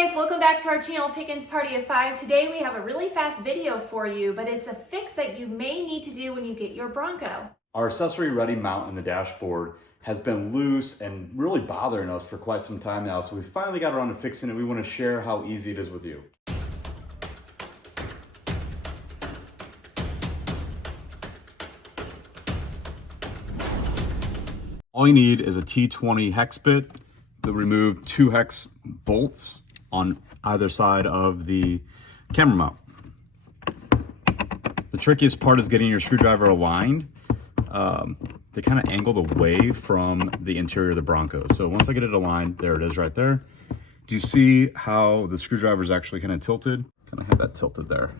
guys, welcome back to our channel, Pickens Party of 5. Today we have a really fast video for you, but it's a fix that you may need to do when you get your Bronco. Our accessory ready mount in the dashboard has been loose and really bothering us for quite some time now, so we finally got around to fixing it. We want to share how easy it is with you. All you need is a T20 hex bit to remove 2 hex bolts on either side of the camera mount. The trickiest part is getting your screwdriver aligned. They kind of angled away from the interior of the Bronco. So once I get it aligned, there it is right there. Do you see how the screwdriver is actually kind of tilted? Kind of have that tilted there.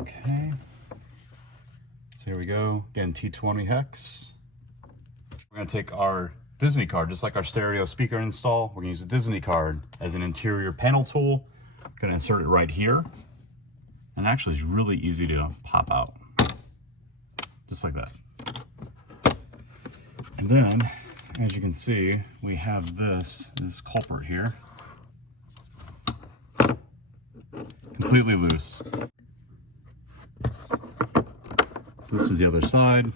Okay. So here we go. Again, T20 hex. We're going to take our Disney card, just like our stereo speaker install. We're going to use a Disney card as an interior panel tool. I'm going to insert it right here. And actually, it's really easy to pop out. Just like that. And then, as you can see, we have this culprit here. Completely loose. So this is the other side.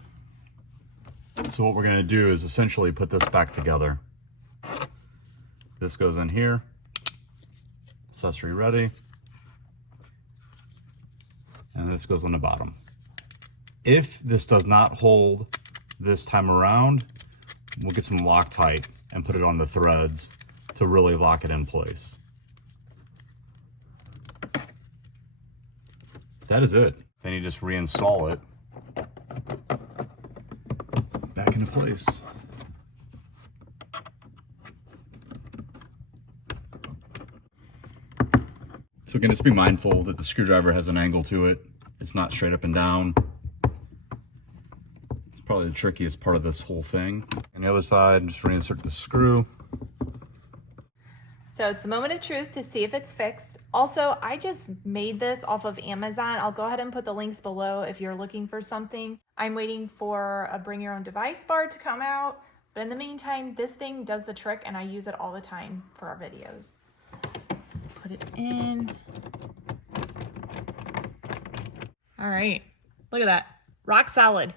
So what we're going to do is essentially put this back together. This goes in here. Accessory ready. And this goes on the bottom. If this does not hold this time around, we'll get some Loctite and put it on the threads to really lock it in place. That is it. Then you just reinstall it back into place. So again, just be mindful that the screwdriver has an angle to it. It's not straight up and down. It's probably the trickiest part of this whole thing. On the other side, just reinsert the screw. So it's the moment of truth to see if it's fixed. Also, I just made this off of Amazon. I'll go ahead and put the links below if you're looking for something. I'm waiting for a bring your own device bar to come out. But in the meantime, this thing does the trick and I use it all the time for our videos. Put it in. All right, look at that, rock solid.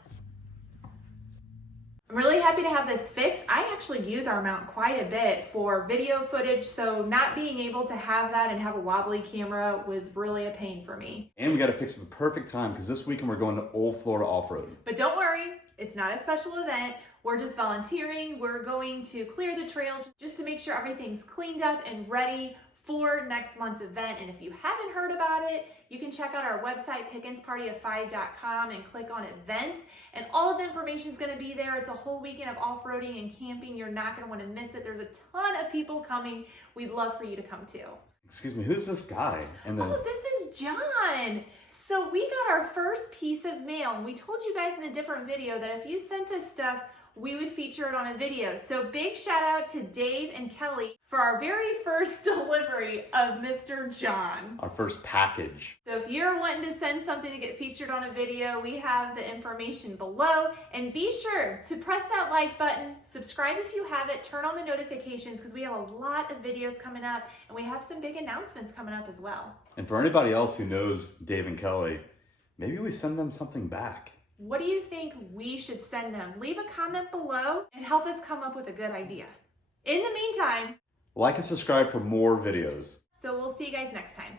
I'm really happy to have this fixed. I actually use our mount quite a bit for video footage, so not being able to have that and have a wobbly camera was really a pain for me. And we got it fixed at the perfect time because this weekend we're going to Old Florida off-road. But don't worry, it's not a special event. We're just volunteering. We're going to clear the trail just to make sure everything's cleaned up and ready for next month's event. And if you haven't heard about it, you can check out our website, pickenspartyof5.com, and click on events. And all of the information is going to be there. It's a whole weekend of off-roading and camping. You're not going to want to miss it. There's a ton of people coming. We'd love for you to come too. Excuse me, who's this guy? Oh, this is John. So we got our first piece of mail, and we told you guys in a different video that if you sent us stuff, we would feature it on a video. So big shout out to Dave and Kelly for our very first delivery of Mr. John. Our first package. So if you're wanting to send something to get featured on a video, we have the information below. And be sure to press that like button, subscribe if you haven't, turn on the notifications because we have a lot of videos coming up and we have some big announcements coming up as well. And for anybody else who knows Dave and Kelly, maybe we send them something back. What do you think we should send them? Leave a comment below and help us come up with a good idea. In the meantime, like and subscribe for more videos. So we'll see you guys next time.